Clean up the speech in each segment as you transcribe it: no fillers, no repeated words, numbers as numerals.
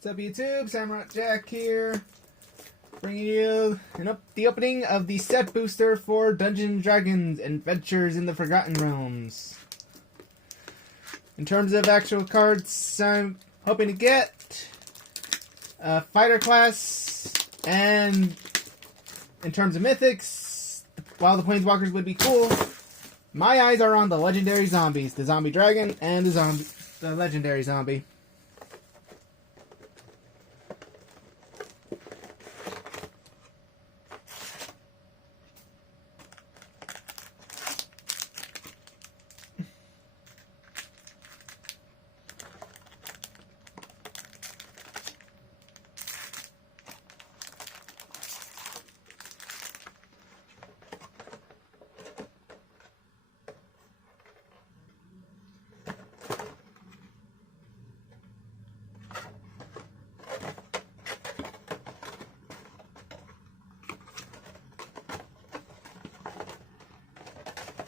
What's up, YouTube? Samurai Jack here, bringing you the opening of the set booster for Dungeons & Dragons Adventures in the Forgotten Realms. In terms of actual cards, I'm hoping to get a fighter class, and in terms of mythics, while the planeswalkers would be cool, my eyes are on the legendary zombies, the zombie dragon and the legendary zombie.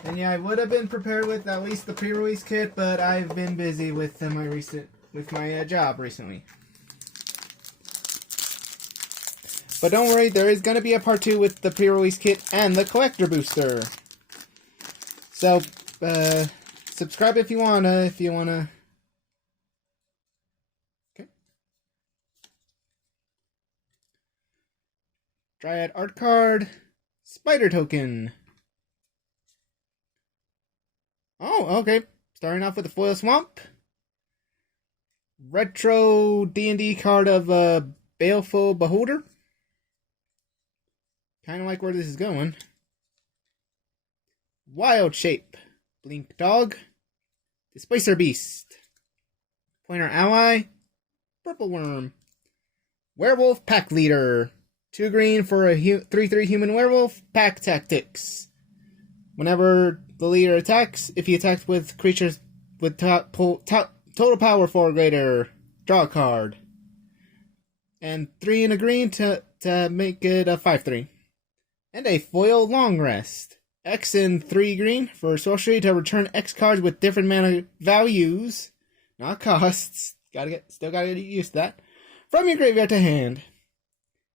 And yeah, I would have been prepared with at least the pre-release kit, but I've been busy with my job recently. But don't worry, there is going to be a part 2 with the pre-release kit and the collector booster. So, subscribe if you wanna. Okay. Dryad art card, spider token. Oh, okay. Starting off with the foil swamp. Retro D&D card of Baleful Beholder. Kind of like where this is going. Wild Shape. Blink Dog. Displacer Beast. Pointer Ally. Purple Worm. Werewolf Pack Leader. 2 green for a 3/3 human werewolf. Pack Tactics. Whenever the leader attacks, if he attacks with creatures with total power 4 or greater, draw a card. And 3 in a green to make it a 5/3. And a foil Long Rest. X in 3 green for sorcery to return X cards with different mana values, not costs. Still gotta get used to that. From your graveyard to hand.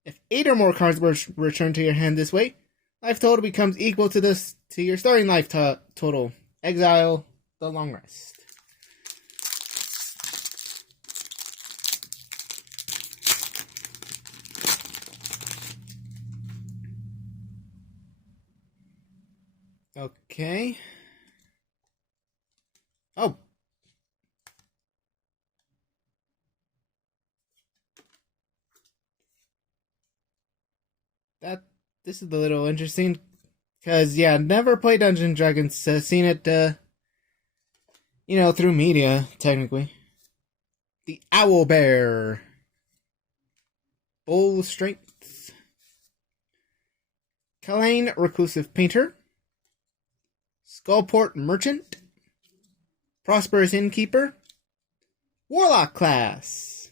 If 8 or more cards were returned to your hand this way, life total becomes equal to your starting life total. Exile the Long Rest. Okay. Oh. This is a little interesting. Because, yeah, never played Dungeons & Dragons. Seen it, through media, technically. The Owl Bear. Bull Strength. Kalain Reclusive Painter. Skullport Merchant. Prosperous Innkeeper. Warlock class.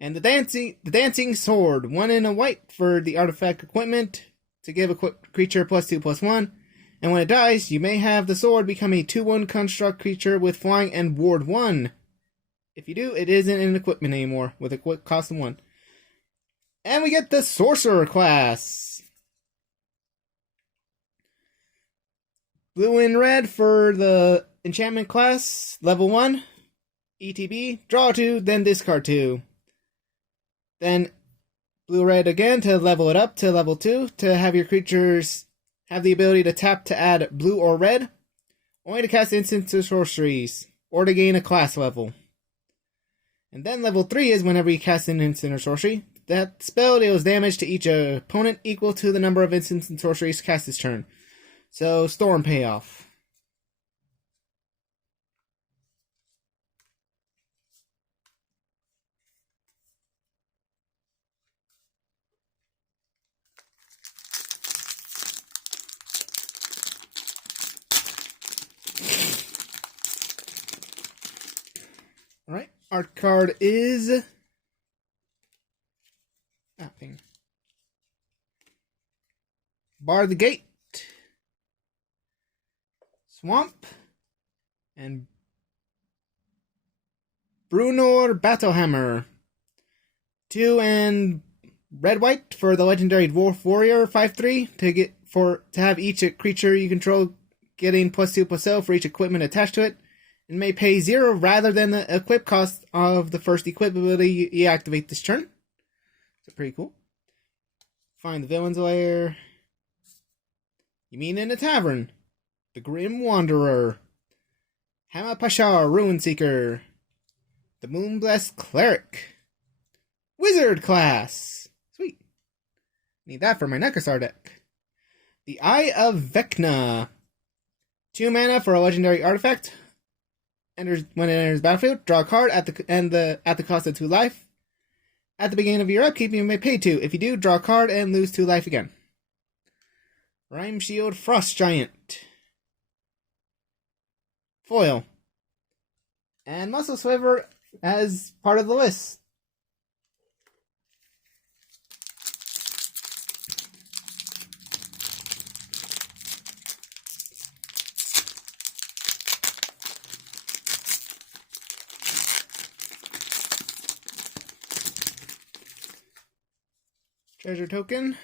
And the Dancing Sword. 1 in a white for the artifact equipment. To give a creature +2/+1, and when it dies, you may have the sword become a 2/1 construct creature with flying and ward 1. If you do, it isn't an equipment anymore, with a cost of 1. And we get the Sorcerer class. Blue and red for the enchantment class, level 1, ETB, draw 2, then discard 2. Then blue-red again to level it up to level 2, to have your creatures have the ability to tap to add blue or red, only to cast instants or sorceries, or to gain a class level. And then level 3 is whenever you cast an instant or sorcery, that spell deals damage to each opponent equal to the number of instants and sorceries cast this turn. So, Storm Payoff. Alright, art card is Bar the Gate, Swamp, and Brunor Battlehammer. 2 and red white for the legendary Dwarf Warrior 5/3 to have each creature you control getting +2/+0 for each equipment attached to it, and may pay 0 rather than the equip cost of the first equip ability you activate this turn. So pretty cool. Find the Villain's Lair. You mean in a tavern? The Grim Wanderer. Hama Pasha, Ruin Seeker. The Moonblessed Cleric. Wizard class. Sweet. Need that for my Nekusar deck. The Eye of Vecna. 2 mana for a legendary artifact. When it enters battlefield, draw a card at the cost of 2 life. At the beginning of your upkeep, you may pay 2. If you do, draw a card and lose 2 life again. Rime Shield Frost Giant. Foil. And Muscle Swiver as part of the list. Treasure token.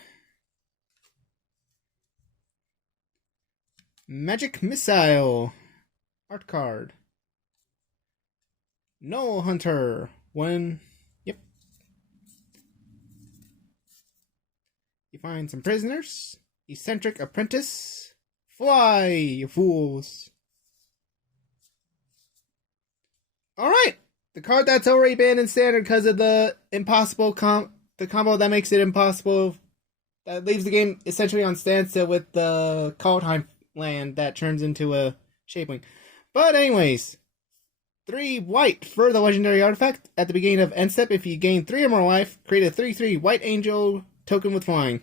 Magic Missile. Art card. Null Hunter. 1. Yep. You find some prisoners. Eccentric Apprentice. Fly, you fools. Alright. The card that's already banned in standard because of the the combo that makes it impossible, that leaves the game essentially on standstill with the Kaldheim land that turns into a Shapeling. But anyways, 3 white for the legendary artifact. At the beginning of end step, if you gain 3 or more life, create a 3/3 white angel token with flying.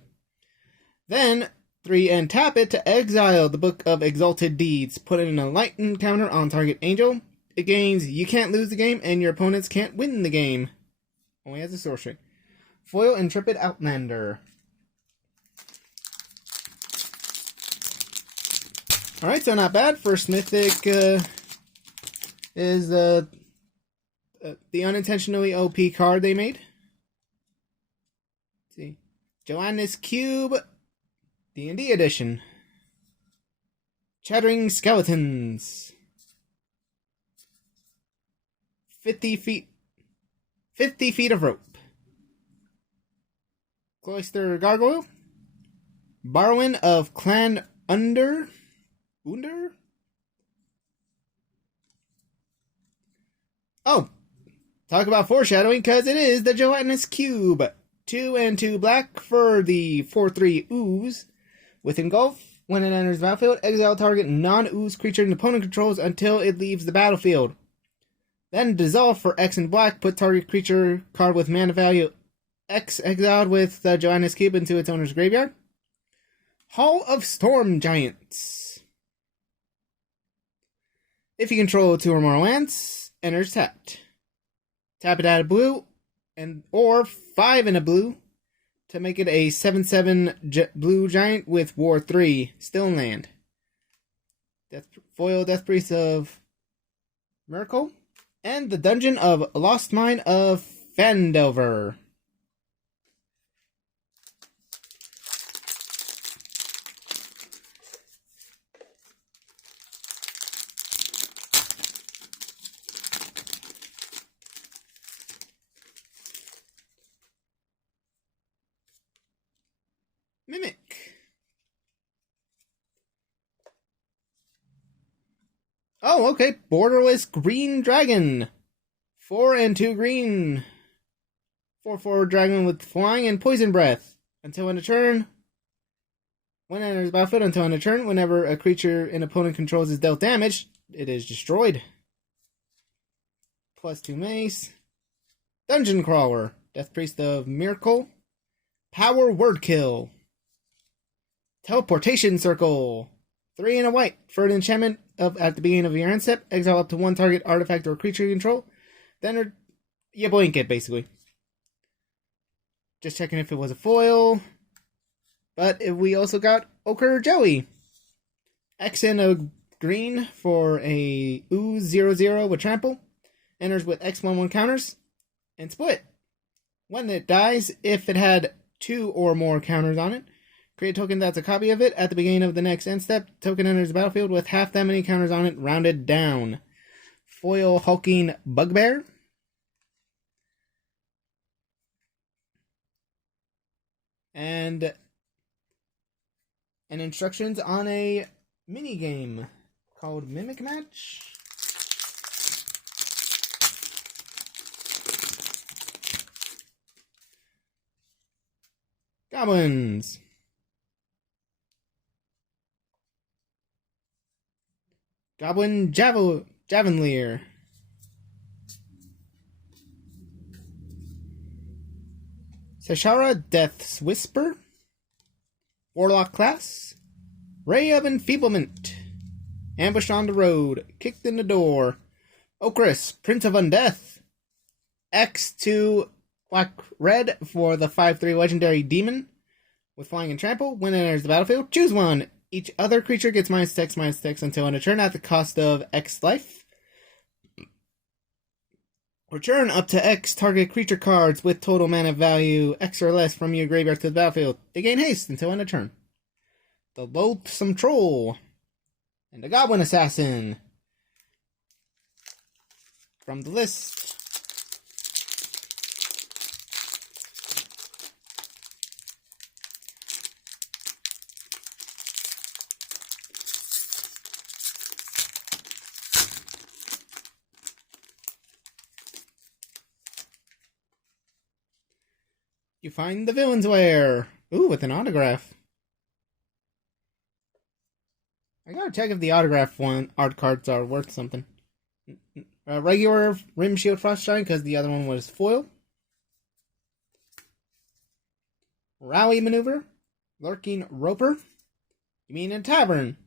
Then 3 and tap it to exile the Book of Exalted Deeds. Put in a lightning counter on target angel. It gains you can't lose the game and your opponents can't win the game. Only as a sorcery. Foil Intrepid Outlander. Alright, so not bad. First mythic is the unintentionally OP card they made. Let's see. Joanna's Cube, D&D edition. Chattering Skeletons. 50 feet of rope. Cloister Gargoyle. Barwin of Clan Under. Oh, talk about foreshadowing, because it is the Gelatinous Cube. 2 and 2 black for the 4/3 ooze. With Engulf, when it enters the battlefield, exile target non-ooze creature an opponent controls until it leaves the battlefield. Then dissolve for X and black, put target creature card with mana value X exiled with the Gelatinous Cube into its owner's graveyard. Hall of Storm Giants. If you control 2 or more lands, enters tapped. Tap it out of blue, or 5 in a blue, to make it a 7/7 blue giant with War 3, still in land. Foil Death Priest of Miracle, and the Dungeon of Lost Mine of Phandelver. Mimic. Oh, okay. Borderless Green Dragon. 4 and 2 green. 4/4 dragon with flying and poison breath. Until end of turn. When it enters the battlefield, until end of turn, whenever a creature an opponent controls is dealt damage, it is destroyed. +2 mace. Dungeon Crawler. Death Priest of Miracle. Power Wordkill. Teleportation Circle. 3 and a white for an enchantment at the beginning of your end step. Exile up to 1 target artifact or creature you control. Then you blink it, basically. Just checking if it was a foil. But we also got Ochre Joey. X and a green for a ooze 0/0 with trample. Enters with X/1/1 counters. And split. When it dies, if it had 2 or more counters on it, create a token that's a copy of it. At the beginning of the next end step, token enters the battlefield with half that many counters on it, rounded down. Foil Hulking Bugbear. And instructions on a mini game called Mimic Match. Goblins. Goblin Javanlier. Sashara Death's Whisper. Warlock class. Ray of Enfeeblement. Ambushed on the road. Kicked in the door. Okris, Prince of Undeath. X2 black red for the 5/3 legendary demon with flying and trample. When it enters the battlefield, choose one. Each other creature gets -X until end of turn at the cost of X life. Return up to X target creature cards with total mana value X or less from your graveyard to the battlefield. They gain haste until end of turn. The Loathsome Troll and the Goblin Assassin. From the list, you find the Villain's Lair. Ooh, with an autograph. I gotta check if the autograph art cards are worth something. Regular Rim Shield Frostshine, because the other one was foil. Rally Maneuver. Lurking Roper. You mean in Tavern.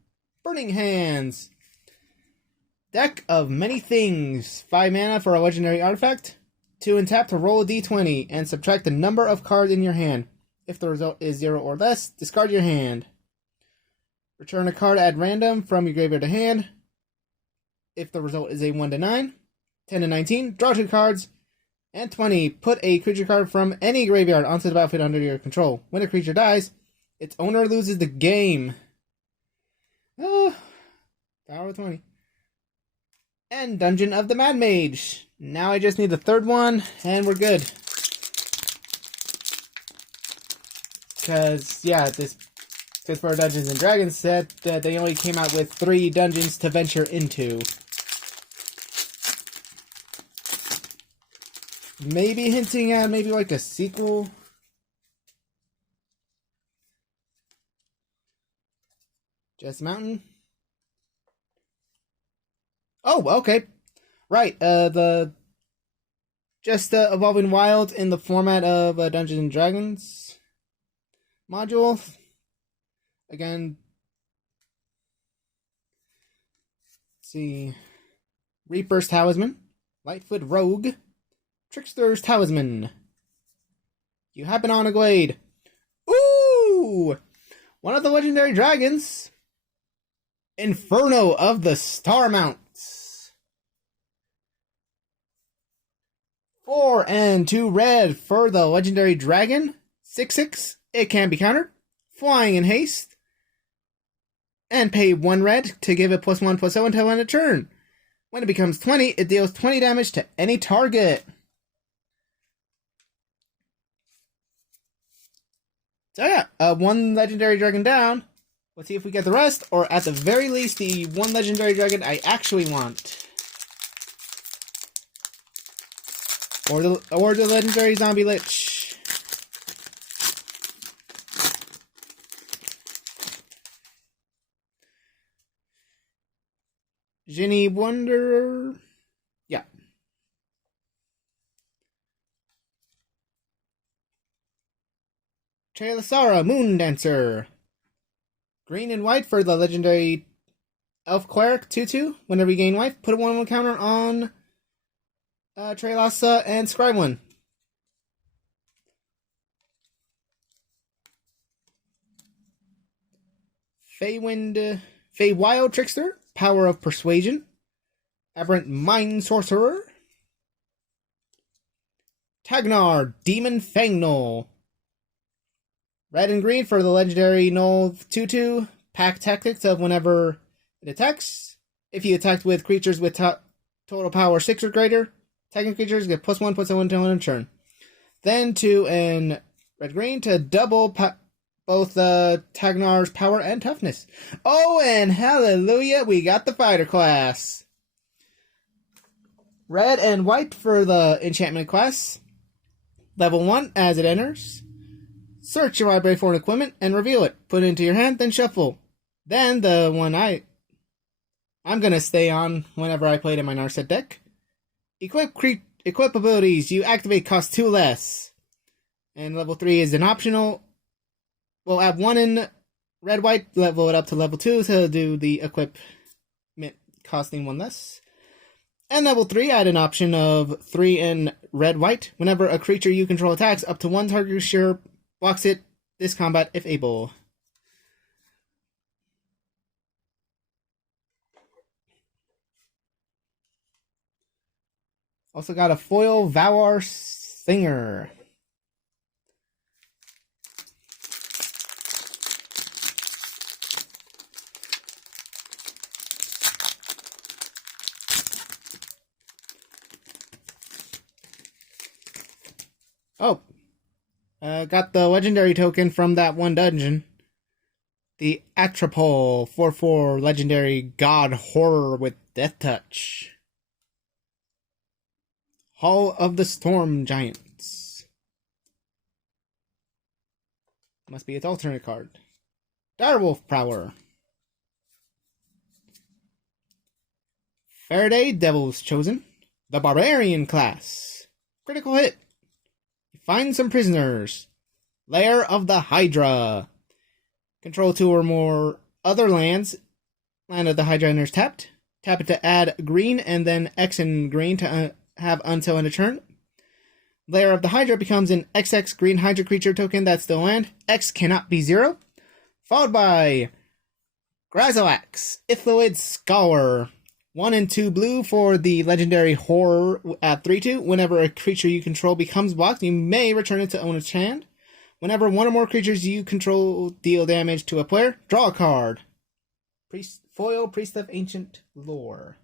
Burning Hands. Deck of Many Things. 5 mana for a legendary artifact. 2 and tap to roll a d20 and subtract the number of cards in your hand. If the result is 0 or less, discard your hand. Return a card at random from your graveyard to hand. If the result is a 1 to 9, 10 to 19, draw 2 cards. And 20, put a creature card from any graveyard onto the battlefield under your control. When a creature dies, its owner loses the game. Oh, power of 20. And Dungeon of the Mad Mage. Now I just need the third one, and we're good. Because, yeah, this Pittsburgh Dungeons & Dragons set, they only came out with 3 dungeons to venture into. Maybe hinting at maybe like a sequel. Jess Mountain. Oh, okay. Right, Evolving Wild in the format of Dungeons and Dragons module. Again, let's see. Reaper's Talisman, Lightfoot Rogue, Trickster's Talisman. You happen on a glade. Ooh! One of the legendary dragons. Inferno of the Starmounts. 4 and 2 red for the legendary dragon. 6/6. It can be countered. Flying in haste. And pay 1 red to give it +1/+0 until end of turn. When it becomes 20, it deals 20 damage to any target. So yeah, 1 legendary dragon down. Let's see if we get the rest, or at the very least, the 1 legendary dragon I actually want. Or the legendary zombie lich. Ginny Wanderer. Yeah. Chaylasara, Moon Dancer. Green and white for the legendary Elf Cleric 2/2. Whenever you gain life, put a 1/1 counter on Traylassa and Scribe one. Feywild Trickster, Power of Persuasion. Aberrant Mind Sorcerer. Tagnar, Demon Fang Null. Red and green for the legendary Null 2/2. Pack tactics of whenever it attacks. If you attacked with creatures with total power 6 or greater, attacking creatures get +1/+1 to one turn. Then 2 and red-green to double both Tagnar's power and toughness. Oh, and hallelujah, we got the fighter class. Red and white for the enchantment class. Level 1 as it enters. Search your library for an equipment and reveal it. Put it into your hand, then shuffle. Then the one I'm going to stay on whenever I play it in my Narset deck. Equip abilities you activate cost 2 less. And level 3 is an optional. We'll add 1 in red-white, level it up to level 2 to do the equipment costing 1 less. And level 3, add an option of 3 in red-white. Whenever a creature you control attacks, up to 1 target creature blocks it this combat if able. Also got a foil Valar Singer. Oh, got the legendary token from that one dungeon. The Atropole 4/4 legendary god horror with death touch. Hall of the Storm Giants. Must be its alternate card. Direwolf Prowler. Faraday Devil's Chosen. The Barbarian class. Critical hit. Find some prisoners. Lair of the Hydra. Control 2 or more other lands. Land of the Hydra enters tapped. Tap it to add green and then X and green to have until end of turn. Lair of the Hydra becomes an XX green Hydra creature token that's still land. X cannot be 0. Followed by Grazilax, Ithilid Scholar. 1 and 2 blue for the legendary horror at 3/2. Whenever a creature you control becomes blocked, you may return it to owner's hand. Whenever one or more creatures you control deal damage to a player, draw a card. Foil Priest of Ancient Lore.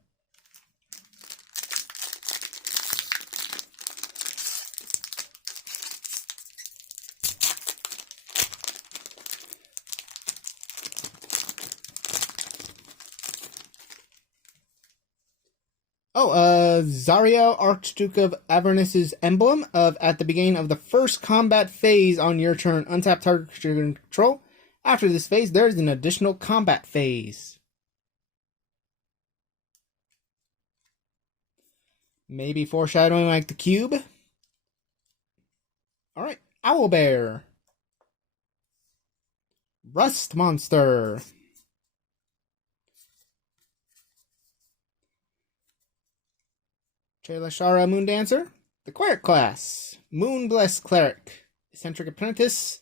Zariel, Archduke of Avernus' emblem of at the beginning of the first combat phase on your turn, untap target creature control. After this phase, there is an additional combat phase. Maybe foreshadowing like the cube. Alright, Owlbear. Rust Monster. Chelashara Moondancer. The Cleric class. Moonblessed Cleric. Eccentric Apprentice.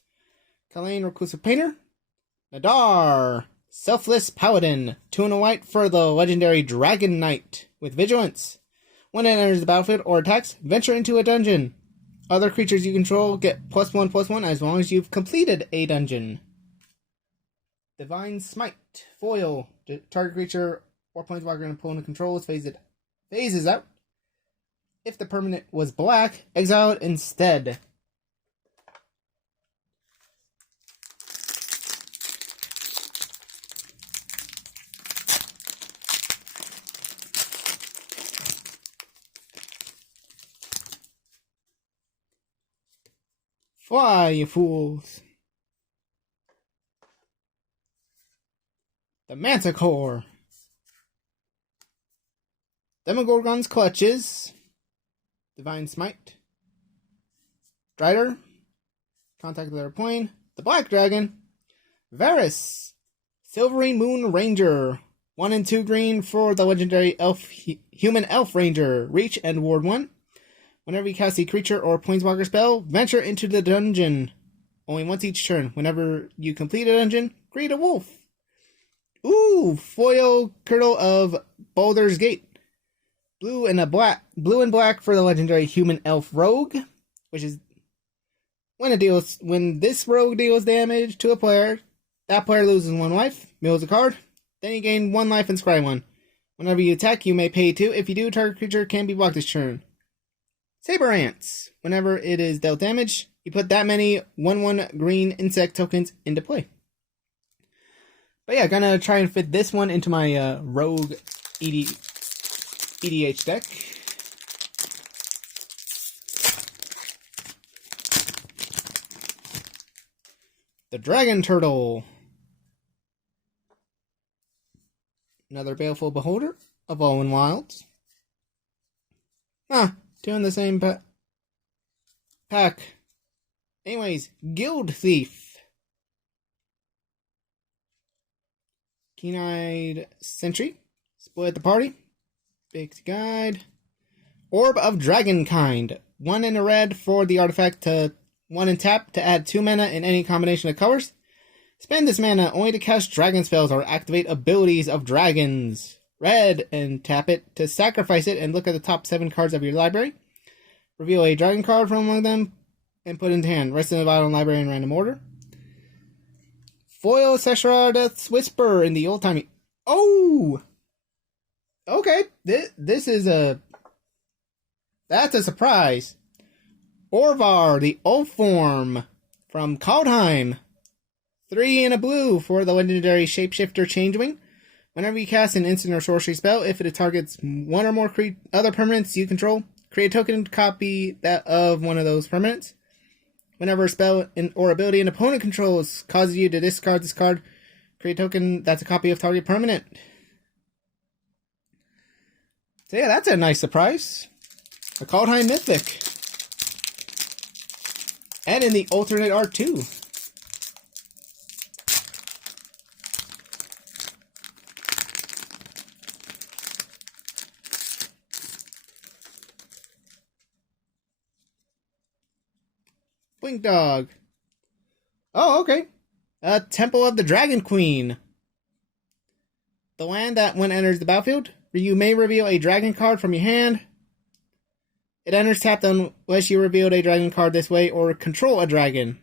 Kalain Reclusive Painter. Nadar. Selfless Paladin. 2 and a white for the legendary Dragon Knight with Vigilance. When it enters the battlefield or attacks, venture into a dungeon. Other creatures you control get +1/+1 as long as you've completed a dungeon. Divine Smite. Foil. Target creature or planeswalker an opponent controls phases out. If the permanent was black, exile it instead. Fly, you fools. The Manticore. Demogorgon's Clutches. Divine Smite. Strider. Contact the other plane. The Black Dragon. Varus. Silvery Moon Ranger. 1 and 2 green for the legendary Human Elf Ranger. Reach and ward 1. Whenever you cast a creature or planeswalker spell, venture into the dungeon. Only once each turn. Whenever you complete a dungeon, create a wolf. Ooh, foil Curdle of Baldur's Gate. Blue and black for the legendary Human Elf Rogue. which is when this rogue deals damage to a player, that player loses 1 life, mills a card, then you gain 1 life and scry 1. Whenever you attack, you may pay 2. If you do, target creature can be blocked this turn. Saber Ants. Whenever it is dealt damage, you put that many 1/1 green insect tokens into play. But yeah, gonna try and fit this one into my rogue EDH deck. The Dragon Turtle. Another Baleful Beholder of Owen Wilds. Two in the same pack. Anyways, Guild Thief. Keen-Eyed Sentry. Split the party. Big Guide. Orb of Dragonkind. 1 in a red for the artifact to 1 and tap to add 2 mana in any combination of colors. Spend this mana only to cast dragon spells or activate abilities of dragons. Red, and tap it to sacrifice it and look at the top 7 cards of your library. Reveal a dragon card from among them and put it into hand. Rest in the bottom library in random order. Foil Seshra Death's Whisper in the old timey. Oh! Okay, this is that's a surprise. Orvar, the old form from Kaldheim. 3 in a blue for the legendary Shapeshifter Changewing. Whenever you cast an instant or sorcery spell, if it targets 1 or more other permanents you control, create a token copy that of one of those permanents. Whenever a spell or ability an opponent controls causes you to discard this card, create a token that's a copy of target permanent. So yeah, that's a nice surprise. A Kaldheim Mythic. And in the alternate art too. Blink Dog. Oh, okay. Temple of the Dragon Queen. The land that when enters the battlefield, you may reveal a dragon card from your hand. It enters tapped unless you revealed a dragon card this way or control a dragon.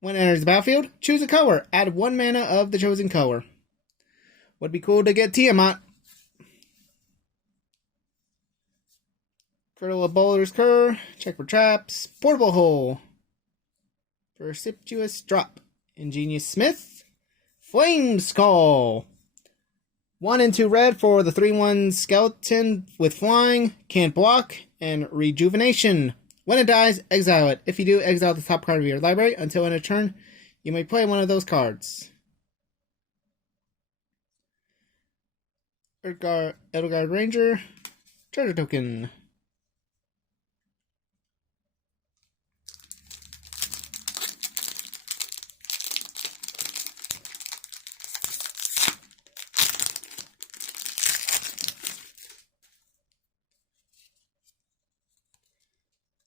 When it enters the battlefield, choose a color. Add 1 mana of the chosen color. Would be cool to get Tiamat. Curdle of Boulder's Cur. Check for traps. Portable Hole. Precipitous Drop. Ingenious Smith. Flame Skull. 1 and 2 red for the 3/1 skeleton with flying, can't block, and rejuvenation. When it dies, exile it. If you do, exile the top card of your library. Until end of turn, you may play one of those cards. Edelgard Ranger. Treasure Token.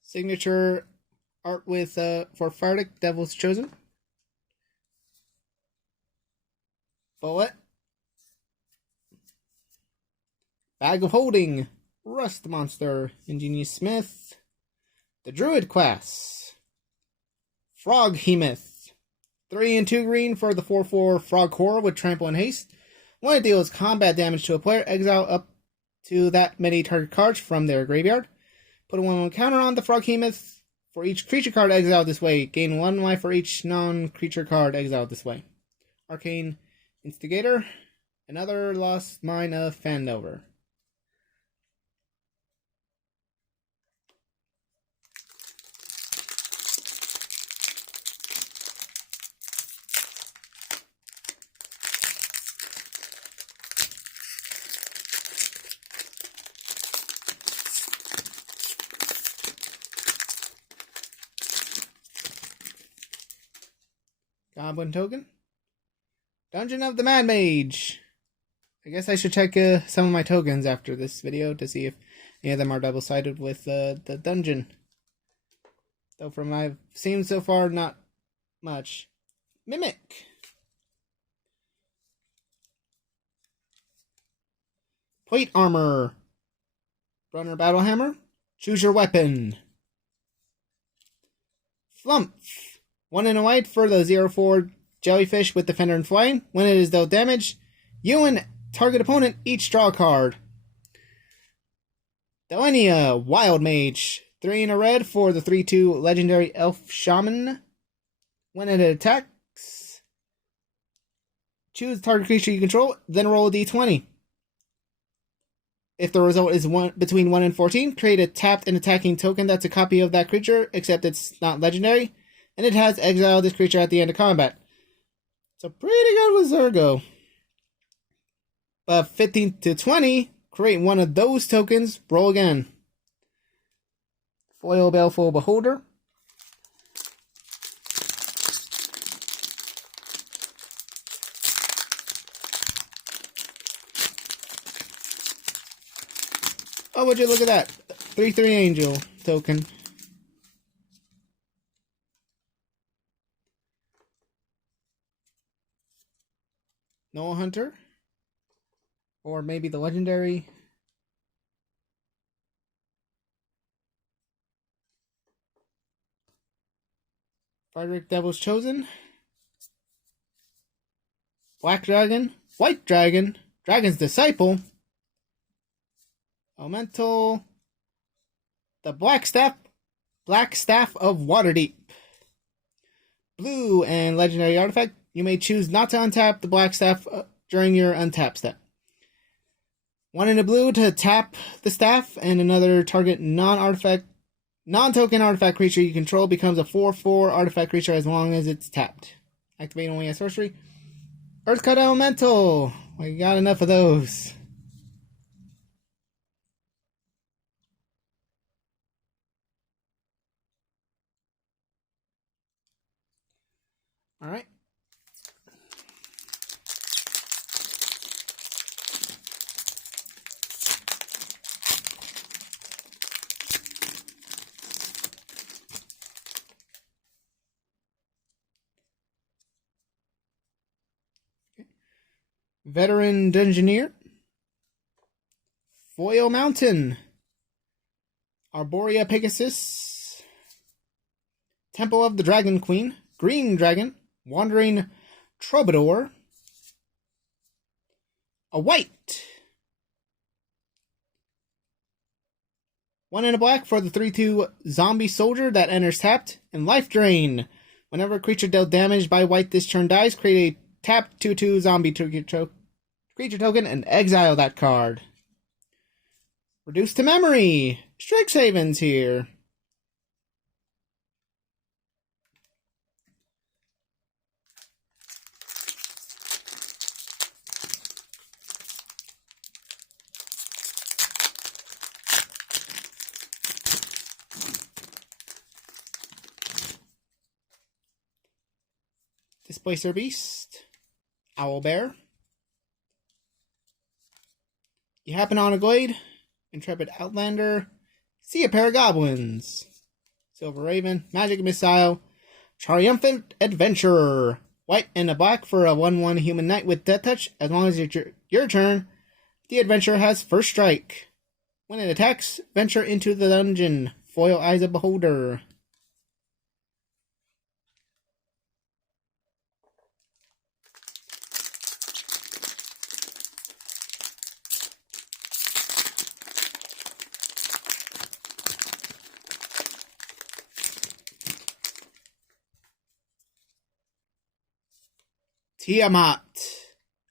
Signature art with for Fardic, Devil's Chosen. Bullet. Bag of Holding. Rust Monster. Ingenious Smith. The Druid class. Froghemoth. 3 and 2 green for the 4/4 Frog Horror with Trample and Haste. When it deals combat damage to a player, exile up to that many target cards from their graveyard. Put a 1/1 counter on the Froghemoth. For each creature card exiled this way, gain 1 life for each non-creature card exiled this way. Arcane Instigator. Another Lost Mine of Phandelver. Goblin Token. Dungeon of the Mad Mage. I guess I should check some of my tokens after this video to see if any of them are double-sided with the dungeon. Though from what I've seen so far, not much. Mimic. Plate Armor. Brunner Battlehammer. Choose your weapon. Flumph. 1 and a white for the 0/4 jellyfish with Defender and Flying. When it is dealt damage, you and target opponent each draw a card. Delenia, Wild Mage. 3 and a red for the 3/2 legendary Elf Shaman. When it attacks, choose target creature you control, then roll a d20. If the result is between 1 and 14, create a tapped and attacking token that's a copy of that creature, except it's not legendary, and it has exiled this creature at the end of combat. So pretty good with Zergo. 15 to 20, create one of those tokens, roll again. Foil Baleful Beholder. Oh, would you look at that? 3/3 Angel token. Noah Hunter. Or maybe the legendary. Frederick Devil's Chosen. Black Dragon. White Dragon. Dragon's Disciple. Elemental. The Black Staff of Waterdeep. Blue and legendary artifact. You may choose not to untap the Black Staff during your untap step. 1 in a blue to tap the staff, and another target non-token artifact creature you control becomes a 4/4 artifact creature as long as it's tapped. Activate only as sorcery. Earthcut Elemental. We got enough of those. All right. Veteran Dungeoneer. Foil Mountain. Arborea Pegasus. Temple of the Dragon Queen. Green Dragon. Wandering Troubadour. A white. 1 in a black for the 3/2 zombie soldier that enters tapped. And Life Drain. Whenever a creature dealt damage by white this turn dies, create a tapped 2/2 zombie creature token and exile that card. Reduce to memory. Strixhaven's here. Displacer Beast. Owlbear. You happen on a glade. Intrepid Outlander. See a pair of goblins. Silver Raven. Magic Missile. Triumphant Adventurer. White and a black for a 1/1 human knight with Death Touch. As long as it's your turn, the adventurer has first strike. When it attacks, venture into the dungeon. Foil Eyes of Beholder. Tiamat.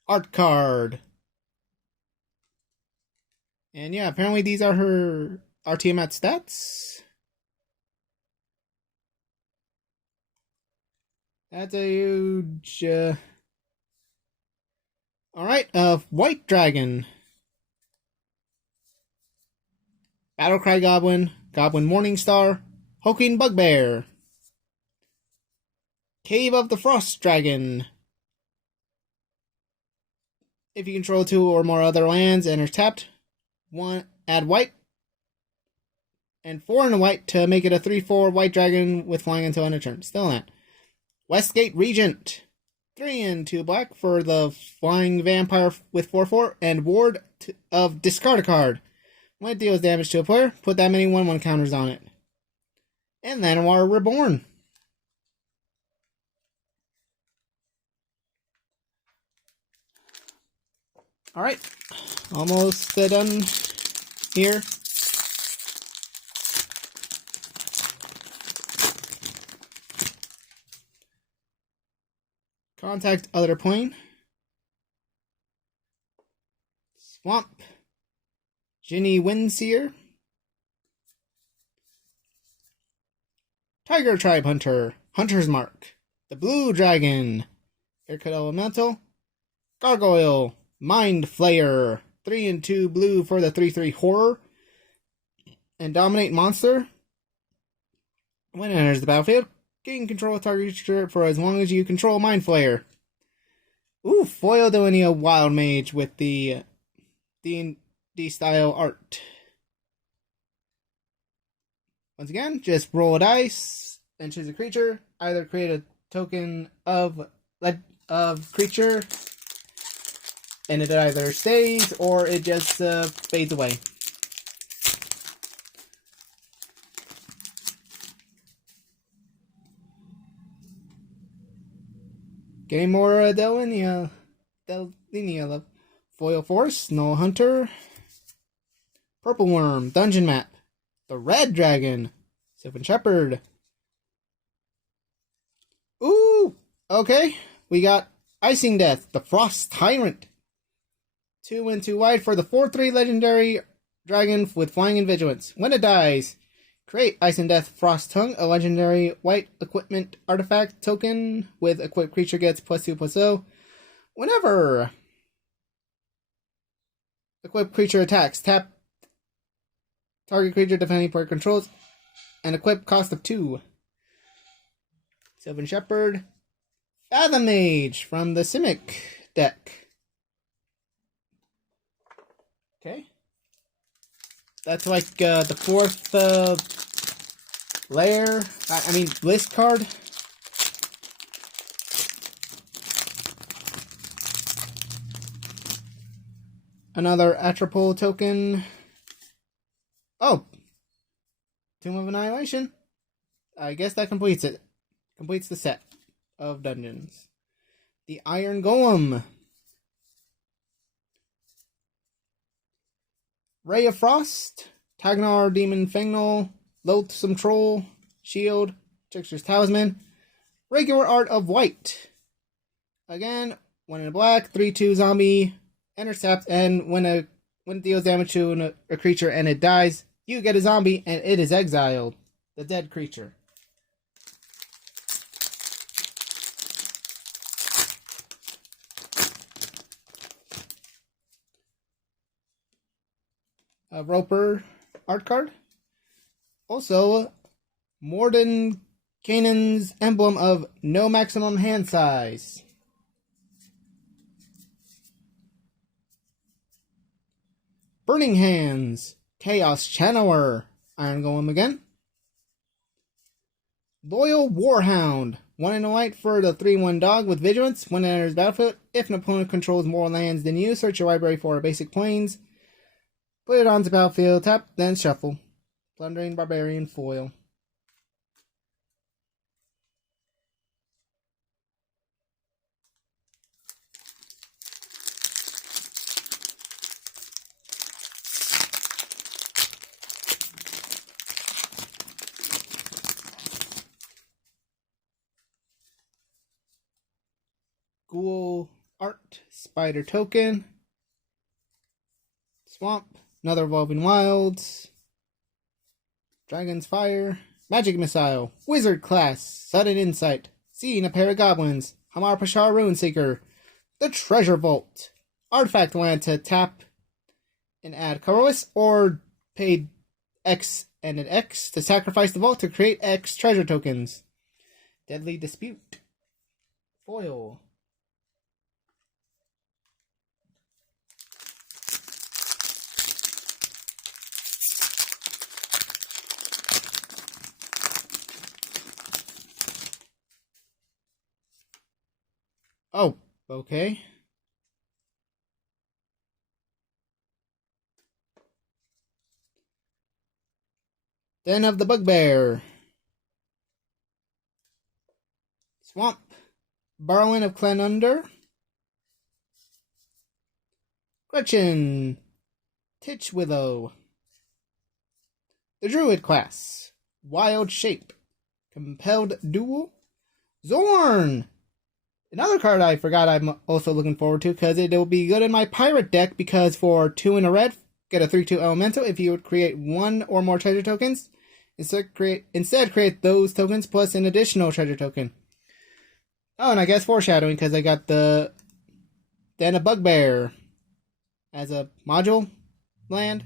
Art card. And yeah, apparently these are her Tiamat stats. That's a huge... Alright, White Dragon. Battlecry Goblin. Goblin Morningstar. Hulking Bugbear. Cave of the Frost Dragon. If you control 2 or more other lands and are tapped, 1 add white and 4 in a white to make it a 3/4 white dragon with flying until end of turn. Still not. Westgate Regent. 3 and 2 black for the flying vampire with 4/4 and ward of discard a card. When it deals damage to a player, put that many 1/1 counters on it. And Llanowar Reborn. Alright, almost done here. Contact Other Plane. Swamp. Ginny Windseer. Tiger Tribe Hunter. Hunter's Mark. The Blue Dragon. Haircut Elemental. Gargoyle. Mind Flayer. 3 and 2 blue for the 3/3 horror. And Dominate Monster. When it enters the battlefield, gain control of target creature for as long as you control Mind Flayer. Ooh, foil Delinea Wild Mage with the D&D style art. Once again, just roll a dice and choose a creature. Either create a token of creature, and it either stays or it just fades away. Getting more Delinea love. Foil Force, Null Hunter, Purple Worm, Dungeon Map, the Red Dragon, Sylvan Shepherd. Ooh, okay. We got Icing Death, the Frost Tyrant. 2 and 2 white for the 4/3 legendary dragon with flying and vigilance. When it dies, create Icing Death Frost Tongue, a legendary white equipment artifact token with equipped creature gets +2/+0. Whenever equipped creature attacks, tap target creature defending player controls, and equip cost of 2. Sylvan Shepherd. Fathom Mage from the Simic deck. Okay. That's like the 4th layer. List card. Another Atropole token. Oh! Tomb of Annihilation. I guess that completes it. Completes the set of dungeons. The Iron Golem. Ray of Frost. Tagnar Demon Fangnol. Loathsome Troll. Shield. Trickster's Talisman. Regular Art of White. Again, 1 in a black, 3/2 zombie. Intercept, and when it deals damage to a creature and it dies, you get a zombie and it is exiled. The dead creature. A Roper art card. Also, Mordenkainen's emblem of no maximum hand size. Burning Hands, Chaos Channeler, Iron Golem again. Loyal Warhound, 1 in a white for the 3/1 dog with vigilance. When it enters battlefield, if an opponent controls more lands than you, search your library for basic plains. Put it onto battlefield, tap, then shuffle. Plundering Barbarian foil. Ghoul Art, Spider Token, Swamp, another Evolving Wilds, Dragon's Fire, Magic Missile, Wizard Class, Sudden Insight, Seeing a Pair of Goblins, Hamar Pashar Runeseeker, the Treasure Vault, Artifact Land to tap and add colorless, or pay X and an X to sacrifice the vault to create X treasure tokens. Deadly Dispute, foil. Oh, okay. Den of the Bugbear. Swamp. Barlin of Clenunder. Gretchen, Titchwillow. The Druid class, Wild Shape, Compelled Duel, Zorn. Another card I forgot I'm also looking forward to because it will be good in my pirate deck because for 2 in a red, get a 3/2 elemental if you would create 1 or more treasure tokens. Instead create those tokens plus an additional treasure token. Oh, and I guess foreshadowing because I got the Den of Bugbear as a module land.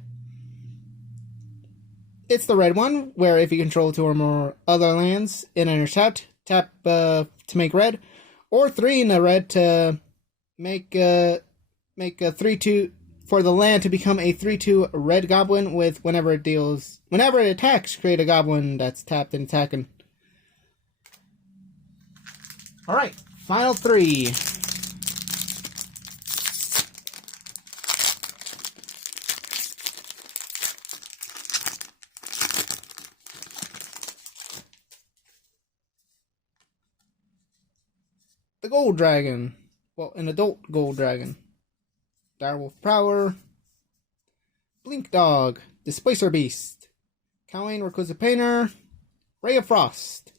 It's the red one where if you control 2 or more other lands in an tapped, tap to make red, or 3 in the red to make a 3/2 for the land to become a 3/2 red goblin with whenever it attacks, create a goblin that's tapped and attacking. Alright, final 3. The Gold Dragon. Well, an adult Gold Dragon. Direwolf Prowler. Blink Dog. Displacer Beast. Cowling Reclusive Painter. Ray of Frost.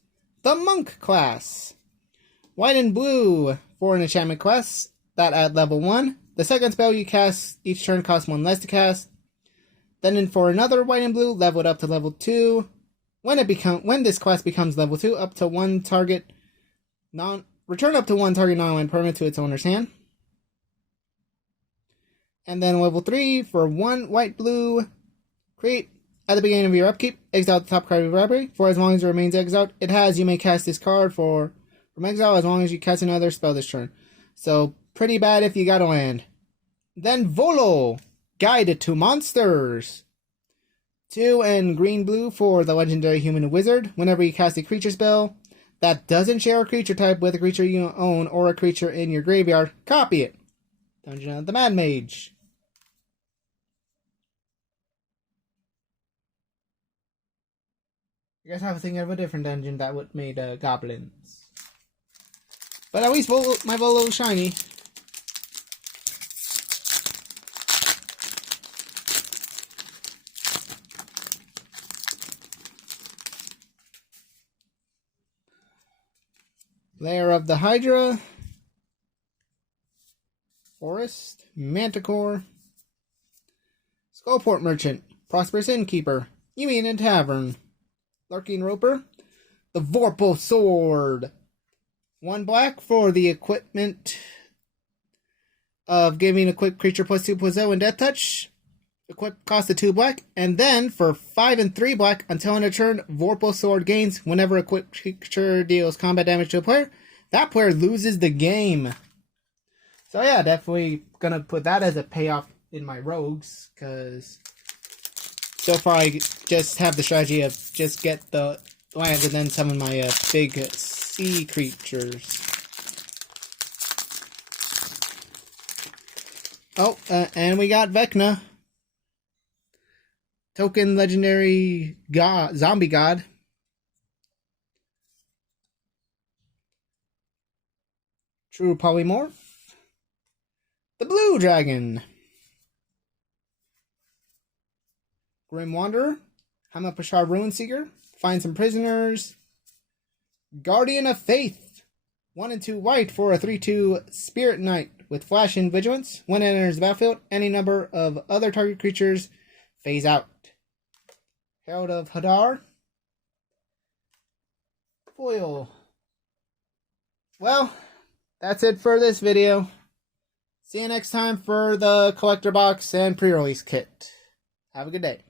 The Monk class. White and blue for an enchantment class. That at level 1. The second spell you cast each turn costs 1 less to cast. Then for another white and blue, leveled up to level 2. When this class becomes level 2, up to one target return up to one target non-land permanent to its owner's hand. And then level 3 for 1 white-blue. Create at the beginning of your upkeep. Exile the top card of your library. For as long as it remains exiled. You may cast this card from exile as long as you cast another spell this turn. So pretty bad if you got a land. Then Volo. Guide to Monsters. 2 and green-blue for the legendary human wizard. Whenever you cast a creature spell that doesn't share a creature type with a creature you own or a creature in your graveyard, copy it. Dungeon of the Mad Mage. I guess I was thinking of a different dungeon that would made goblins. But at least my Volo is shiny. Lair of the Hydra. Forest. Manticore. Skullport Merchant. Prosperous Innkeeper. Union Tavern. Lurking Roper. The Vorpal Sword. 1 black for the equipment of giving equipped creature +2/+0 and Death Touch. Equip cost of 2 black. And then for 5 and 3 black, until end of turn, Vorpal Sword gains whenever equipped creature deals combat damage to a player. That player loses the game. So yeah, definitely gonna put that as a payoff in my rogues, because so far I just have the strategy of just get the lands and then summon my big sea creatures. Oh, and we got Vecna. Token legendary god, zombie god. True Polymorph. The Blue Dragon. Grim Wanderer. Hamapashar Runeseeker. Find some prisoners. Guardian of Faith. 1 and 2 white for a 3/2 Spirit Knight with Flash and Vigilance. When it enters the battlefield, any number of other target creatures phase out. Herald of Hadar. Foil. Well, that's it for this video. See you next time for the collector box and pre-release kit. Have a good day.